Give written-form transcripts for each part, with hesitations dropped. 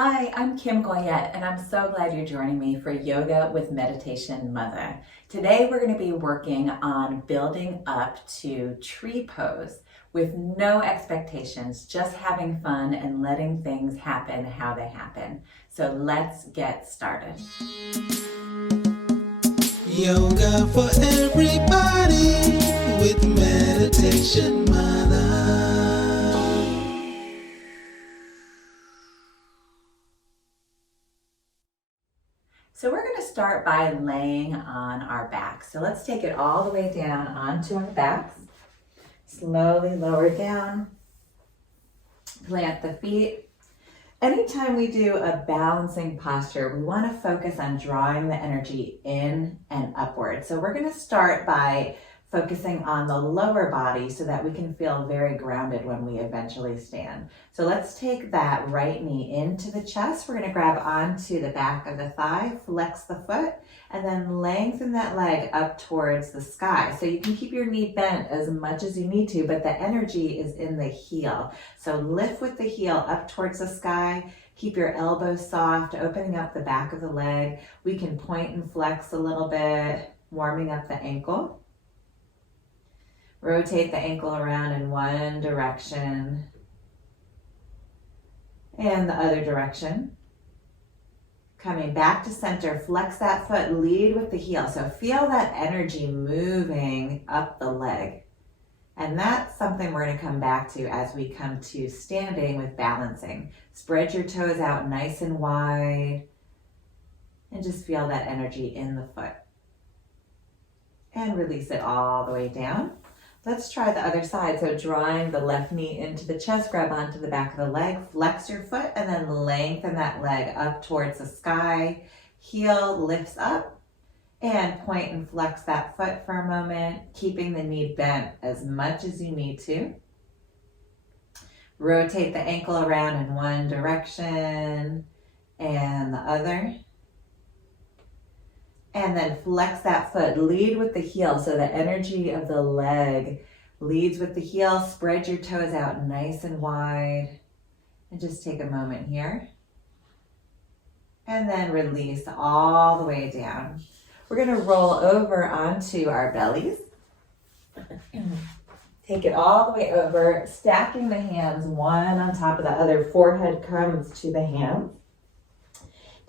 Hi, I'm Kim Goyette, and I'm so glad you're joining me for Yoga with Meditation Mutha. Today we're going to be working on building up to tree pose with no expectations, just having fun and letting things happen how they happen. So let's get started. Yoga for everybody with Meditation Mutha. So we're going to start by laying on our backs. So let's take it all the way down onto our backs. Slowly lower down. Plant the feet. Anytime we do a balancing posture, we want to focus on drawing the energy in and upward. So we're going to start by focusing on the lower body so that we can feel very grounded when we eventually stand. So let's take that right knee into the chest. We're going to grab onto the back of the thigh, flex the foot, and then lengthen that leg up towards the sky. So you can keep your knee bent as much as you need to, but the energy is in the heel. So lift with the heel up towards the sky. Keep your elbows soft, opening up the back of the leg. We can point and flex a little bit, warming up the ankle. Rotate the ankle around in one direction and the other direction. Coming back to center, flex that foot, lead with the heel. So feel that energy moving up the leg. And that's something we're going to come back to as we come to standing with balancing. Spread your toes out nice and wide and just feel that energy in the foot. And release it all the way down. Let's try the other side. So drawing the left knee into the chest, grab onto the back of the leg, flex your foot, and then lengthen that leg up towards the sky. Heel lifts up, and point and flex that foot for a moment, keeping the knee bent as much as you need to. Rotate the ankle around in one direction and the other. And then flex that foot, lead with the heel. So the energy of the leg leads with the heel. Spread your toes out nice and wide. And just take a moment here. And then release all the way down. We're going to roll over onto our bellies. Take it all the way over, stacking the hands one on top of the other. Forehead comes to the hands.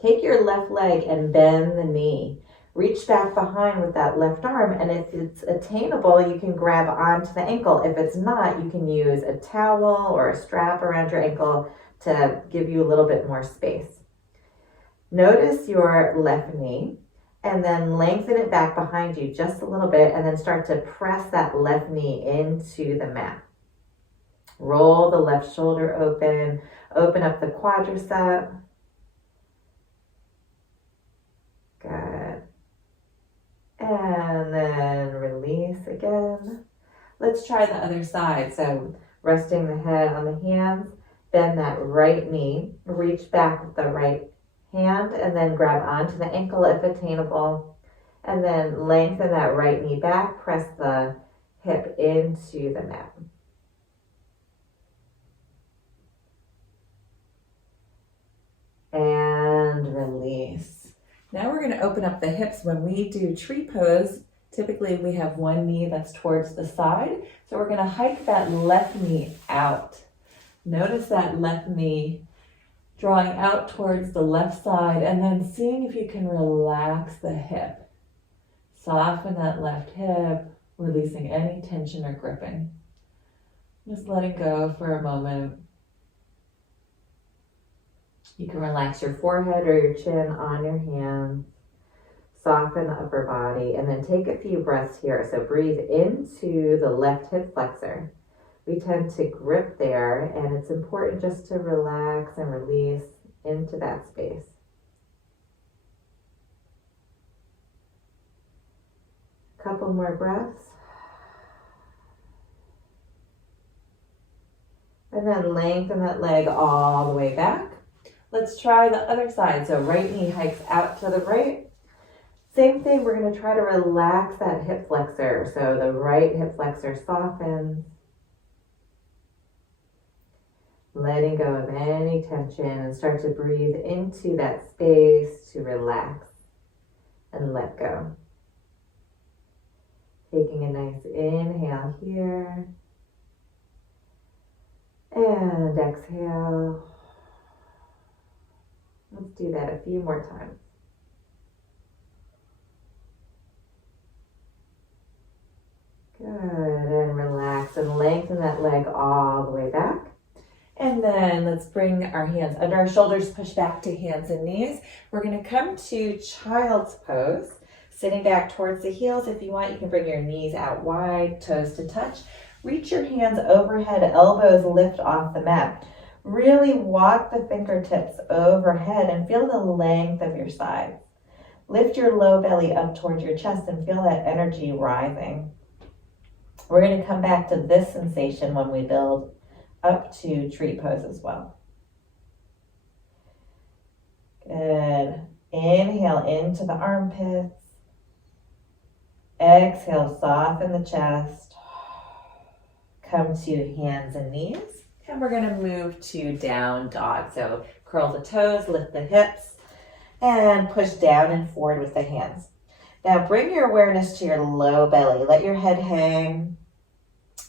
Take your left leg and bend the knee. Reach back behind with that left arm, and if it's attainable, you can grab onto the ankle. If it's not, you can use a towel or a strap around your ankle to give you a little bit more space. Notice your left knee, and then lengthen it back behind you just a little bit, and then start to press that left knee into the mat. Roll the left shoulder open, open up the quadricep. Good. And then release again. Let's try the other side. So resting the head on the hands, bend that right knee, reach back with the right hand, and then grab onto the ankle if attainable. And then lengthen that right knee back, press the hip into the mat. And release. Now we're going to open up the hips. When we do tree pose, typically we have one knee that's towards the side. So we're going to hike that left knee out. Notice that left knee drawing out towards the left side, and then seeing if you can relax the hip. Soften that left hip, releasing any tension or gripping. Just letting go for a moment. You can relax your forehead or your chin on your hands. Soften the upper body, and then take a few breaths here. So breathe into the left hip flexor. We tend to grip there, and it's important just to relax and release into that space. Couple more breaths. And then lengthen that leg all the way back. Let's try the other side. So right knee hikes out to the right. Same thing, we're going to try to relax that hip flexor. So the right hip flexor softens. letting go of any tension, and start to breathe into that space to relax and let go. Taking a nice inhale here and exhale. Let's do that a few more times. Good, and relax and lengthen that leg all the way back. And then let's bring our hands under our shoulders, push back to hands and knees. We're going to come to child's pose, sitting back towards the heels. If you want, you can bring your knees out wide, toes to touch. Reach your hands overhead, elbows lift off the mat. Really walk the fingertips overhead and feel the length of your sides. Lift your low belly up towards your chest and feel that energy rising. We're going to come back to this sensation when we build up to tree pose as well. Good. Inhale into the armpits. Exhale, soften the chest. Come to hands and knees. And we're going to move to down dog. So curl the toes, lift the hips, and push down and forward with the hands. Now bring your awareness to your low belly. Let your head hang.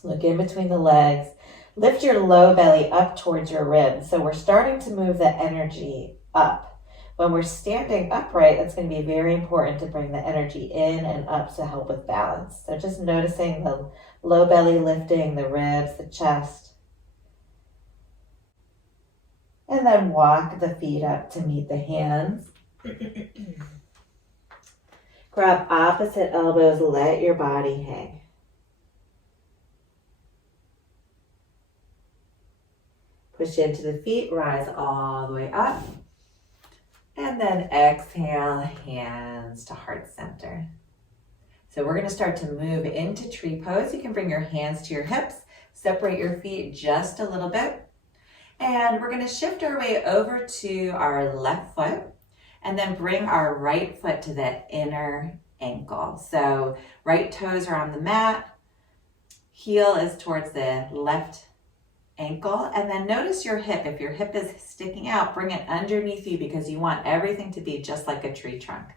Look in between the legs. Lift your low belly up towards your ribs. So we're starting to move the energy up. When we're standing upright, it's going to be very important to bring the energy in and up to help with balance. So just noticing the low belly lifting, the ribs, the chest. And then walk the feet up to meet the hands. Grab opposite elbows, let your body hang. Push into the feet, rise all the way up. And then exhale, hands to heart center. So we're going to start to move into tree pose. You can bring your hands to your hips, separate your feet just a little bit. And we're going to shift our way over to our left foot and then bring our right foot to the inner ankle. So right toes are on the mat, heel is towards the left ankle, and then notice your hip. If your hip is sticking out, bring it underneath you because you want everything to be just like a tree trunk.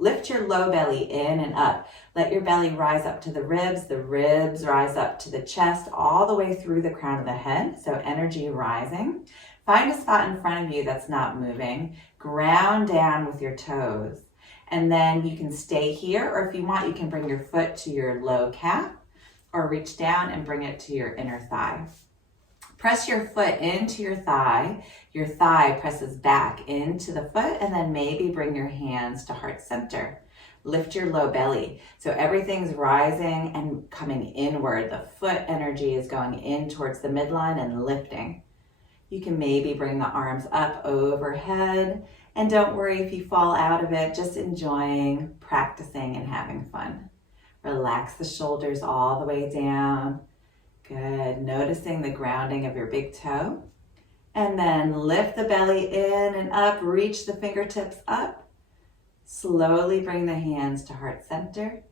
Lift your low belly in and up. Let your belly rise up to the ribs rise up to the chest, all the way through the crown of the head, so energy rising. Find a spot in front of you that's not moving. Ground down with your toes. And then you can stay here, or if you want, you can bring your foot to your low calf, or reach down and bring it to your inner thigh. Press your foot into your thigh presses back into the foot, and then maybe bring your hands to heart center. Lift your low belly. So everything's rising and coming inward. The foot energy is going in towards the midline and lifting. You can maybe bring the arms up overhead, and don't worry if you fall out of it, just enjoying, practicing, and having fun. Relax the shoulders all the way down. Good. Noticing the grounding of your big toe. And then lift the belly in and up. Reach the fingertips up. Slowly bring the hands to heart center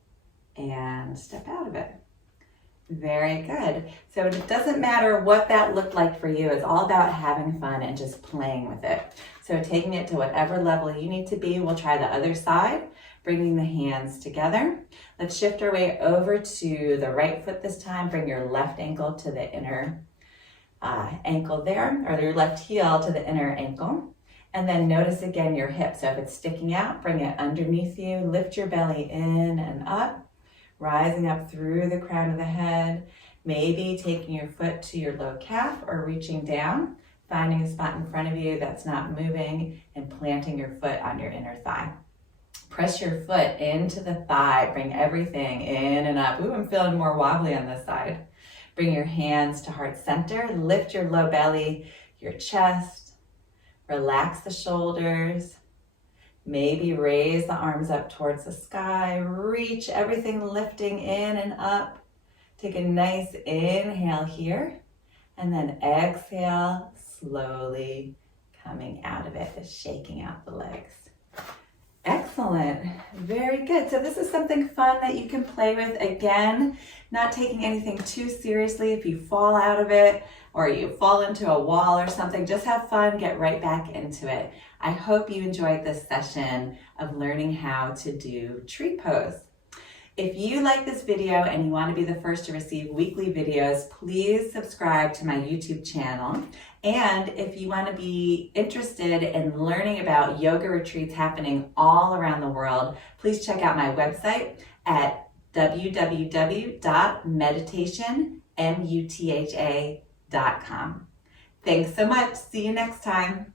and step out of it. Very good. So it doesn't matter what that looked like for you. It's all about having fun and just playing with it. So taking it to whatever level you need to be. We'll try the other side. Bringing the hands together. Let's shift our way over to the right foot this time. Bring your left ankle to the inner ankle there, or your left heel to the inner ankle. And then notice again your hip. So if it's sticking out, bring it underneath you. Lift your belly in and up, rising up through the crown of the head. Maybe taking your foot to your low calf or reaching down, finding a spot in front of you that's not moving and planting your foot on your inner thigh. Press your foot into the thigh. Bring everything in and up. Ooh, I'm feeling more wobbly on this side. Bring your hands to heart center. Lift your low belly, your chest. Relax the shoulders. Maybe raise the arms up towards the sky. Reach everything lifting in and up. Take a nice inhale here. And then exhale, slowly coming out of it, just shaking out the legs. Exhale. Excellent. Very good. So this is something fun that you can play with. Again, not taking anything too seriously. If you fall out of it or you fall into a wall or something, just have fun, get right back into it. I hope you enjoyed this session of learning how to do tree pose. If you like this video and you want to be the first to receive weekly videos, please subscribe to my YouTube channel. And if you want to be interested in learning about yoga retreats happening all around the world, please check out my website at www.meditationmutha.com. Thanks so much. See you next time.